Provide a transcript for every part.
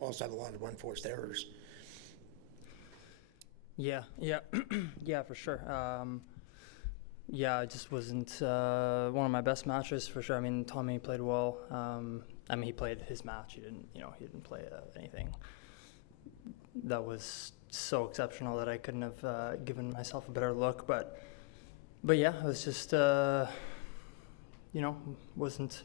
also have a lot of unforced errors. Yeah, yeah, for sure. It just wasn't one of my best matches for sure. I mean, Tommy played well. He played his match. He didn't play anything that was so exceptional that I couldn't have given myself a better look. But yeah, it was just wasn't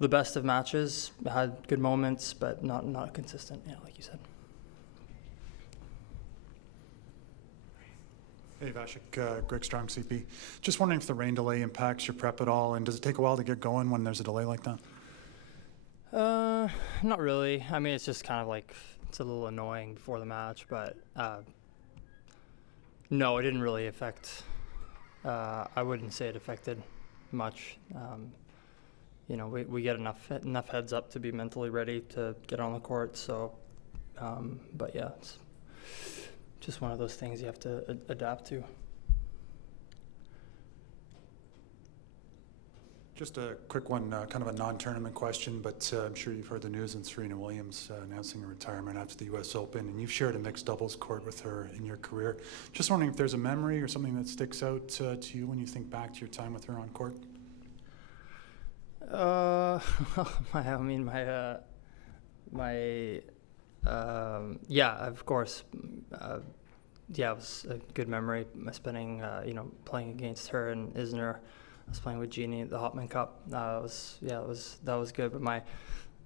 the best of matches. Had good moments, but not consistent. Yeah, like you said. Hey Vasek, Greg Strong, CP. Just wondering if the rain delay impacts your prep at all, and does it take a while to get going when there's a delay like that? Not really. I mean, it's just kind of like it's a little annoying before the match, but no, it didn't really affect. I wouldn't say it affected much. We get enough heads up to be mentally ready to get on the court. So, but yeah, it's just one of those things you have to adapt to. Just a quick one, kind of a non-tournament question, but I'm sure you've heard the news on Serena Williams announcing her retirement after the U.S. Open, and you've shared a mixed doubles court with her in your career. Just wondering if there's a memory or something that sticks out to you when you think back to your time with her on court? Of course. It was a good memory spending, playing against her and Isner. I was playing with Jeannie at the Hopman Cup. That was good. But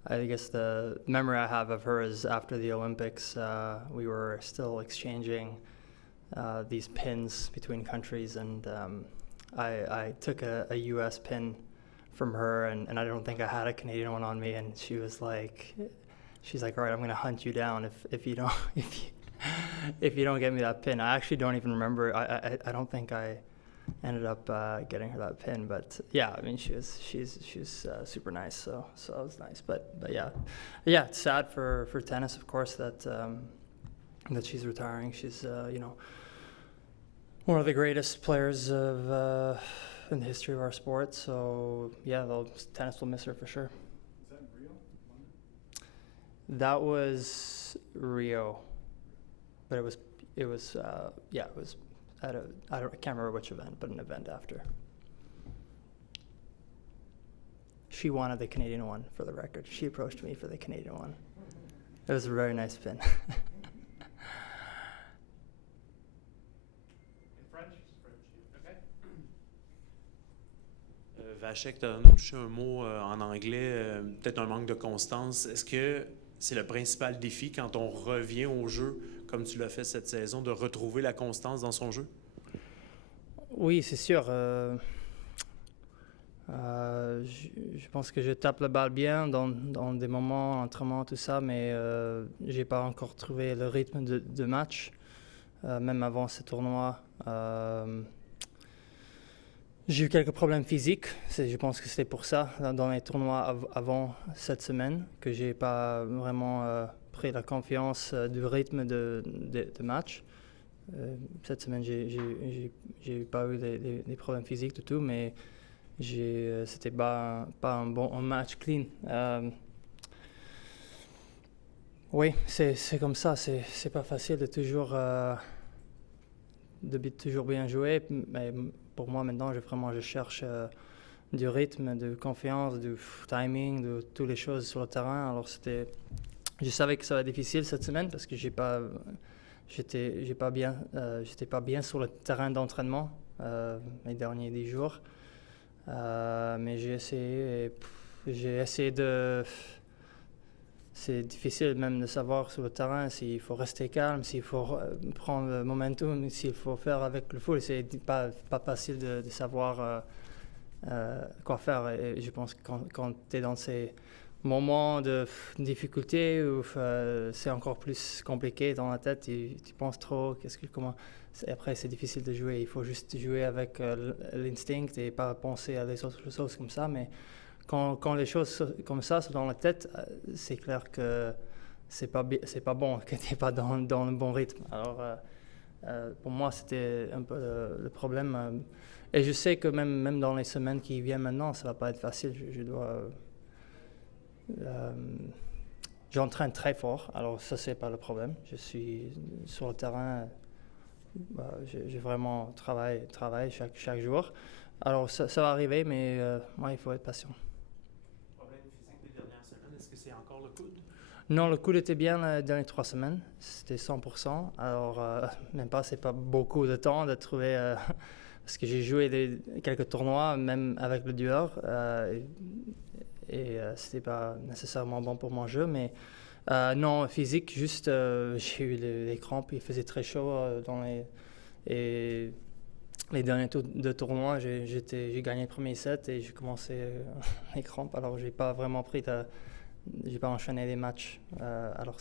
I guess the memory I have of her is after the Olympics, we were still exchanging these pins between countries, and I took a U.S. pin from her, and I don't think I had a Canadian one on me, and she's like, all right, I'm gonna hunt you down if you don't if you don't get me that pin. I actually don't even remember. I don't think I ended up getting her that pin, but yeah, I mean she's super nice, so that was nice. But yeah, it's sad for tennis, of course, that she's retiring. She's one of the greatest players of in the history of our sport. So yeah, tennis will miss her for sure. Is that in Rio, London? That was Rio, but it was at I can't remember which event, but an event after. She wanted the Canadian one, for the record. She approached me for the Canadian one. It was a very nice pin. Vasek, tu as touché un mot en anglais, peut-être un manque de constance. Est-ce que c'est le principal défi quand on revient au jeu, comme tu l'as fait cette saison, de retrouver la constance dans son jeu? Oui, c'est sûr. Je pense que je tape la balle bien dans des moments, entraînement, tout ça, mais j'ai pas encore trouvé le rythme de match, même avant ce tournoi. J'ai eu quelques problèmes physiques. Je pense que c'était pour ça, dans les tournois avant cette semaine, que j'ai pas vraiment pris la confiance du rythme de match. Cette semaine, j'ai pas eu des problèmes physiques du tout, mais c'était pas un match clean. Oui, c'est comme ça. C'est pas facile de toujours bien jouer, mais pour moi maintenant, je cherche du rythme, de confiance, du timing, de toutes les choses sur le terrain. Alors je savais que ça va être difficile cette semaine parce que j'étais pas bien sur le terrain d'entraînement les derniers 10 jours. Mais j'ai essayé de. C'est difficile même de savoir sur le terrain s'il faut rester calme, s'il faut prendre le momentum, s'il faut faire avec le foot. C'est pas facile de savoir quoi faire. Et je pense que quand tu es dans ces moments de difficulté où c'est encore plus compliqué dans la tête, tu penses trop, après c'est difficile de jouer. Il faut juste jouer avec l'instinct et pas penser à des autres choses comme ça. Mais quand les choses comme ça sont dans la tête, c'est clair que c'est pas bon, que tu n'es pas dans le bon rythme. Alors pour moi, c'était un peu le problème. Et je sais que même dans les semaines qui viennent maintenant, ça va pas être facile. Je dois j'entraîne très fort, alors ça, c'est pas le problème. Je suis sur le terrain, j'ai vraiment travaillé chaque jour. Alors, ça va arriver, mais ouais, il faut être patient. Problème physique des dernières semaines, est-ce que c'est encore le coude? Non, le coude était bien les dernières 3 semaines. C'était 100%. Alors, même pas, c'est pas beaucoup de temps de trouver... parce que j'ai joué quelques tournois, même avec le dueur. C'était pas nécessairement bon pour mon jeu. Mais non, physique, juste, j'ai eu les crampes. Il faisait très chaud dans les derniers deux tournois. J'ai gagné le premier set et j'ai commencé les crampes. Alors, j'ai pas vraiment j'ai pas enchaîné les matchs. Alors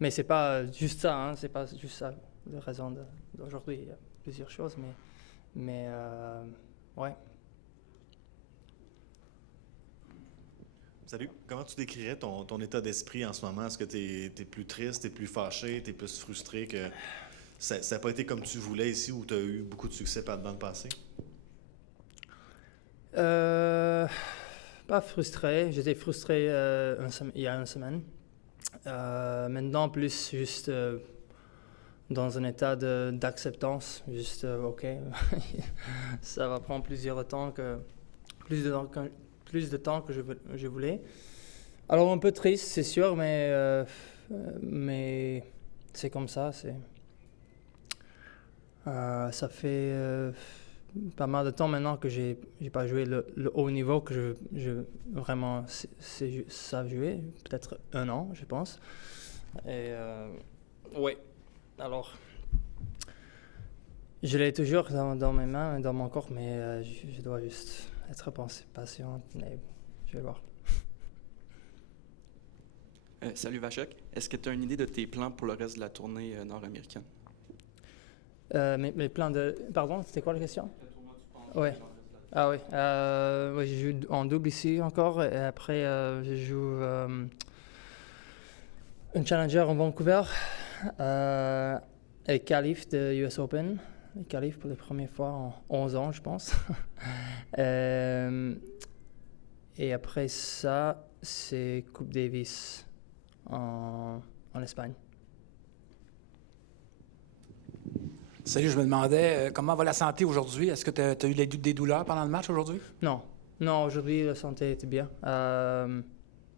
mais c'est pas juste ça, hein, c'est pas juste ça la raison d'aujourd'hui. Il y a plusieurs choses, mais ouais. Salut, comment tu décrirais ton état d'esprit en ce moment? Est-ce que tu es plus triste, tu es plus fâché, tu es plus frustré que ça n'a pas été comme tu voulais ici ou tu as eu beaucoup de succès dans le passé? Pas frustré. J'étais frustré il y a une semaine. Maintenant, plus juste dans un état d'acceptance. Juste, OK, ça va prendre plus de temps que je voulais. Alors, un peu triste, c'est sûr, mais c'est comme ça. Ça fait... pas mal de temps maintenant que j'ai pas joué le haut niveau que je vraiment savais jouer, peut-être 1 an, je pense. Et oui, alors je l'ai toujours dans mes mains, dans mon corps, mais je dois juste être patient et je vais voir. Salut Vachek, est-ce que tu as une idée de tes plans pour le reste de la tournée nord-américaine? Mes plans de... Pardon, c'était quoi la question? Oui. Ah oui. Ouais, je joue en double ici encore. Et après, je joue un challenger en Vancouver. Et qualif de US Open. Qualif pour la première fois en 11 ans, je pense. Et après ça, c'est Coupe Davis en Espagne. Salut, je me demandais comment va la santé aujourd'hui? Est-ce que tu as eu des douleurs pendant le match aujourd'hui? Non, aujourd'hui la santé était bien.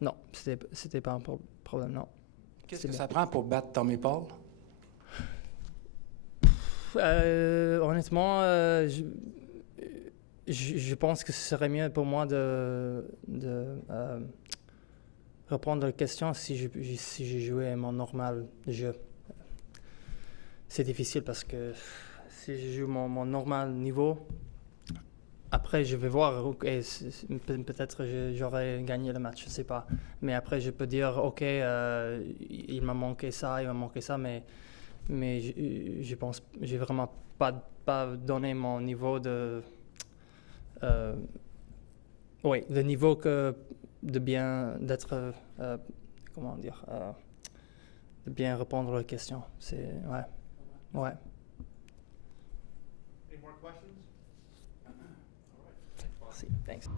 Non, c'était pas un problème, non. Qu'est-ce que ça prend pour battre Tommy Paul? Honnêtement, je pense que ce serait mieux pour moi de reprendre la question si j'ai joué mon normal jeu. C'est difficile parce que si je joue mon normal niveau, après je vais voir, okay, peut-être j'aurais gagné le match, je ne sais pas. Mais après je peux dire, OK, il m'a manqué ça, mais je pense, j'ai vraiment pas donné mon niveau le niveau de bien répondre aux questions. C'est, ouais. Any more questions? Merci. Thanks.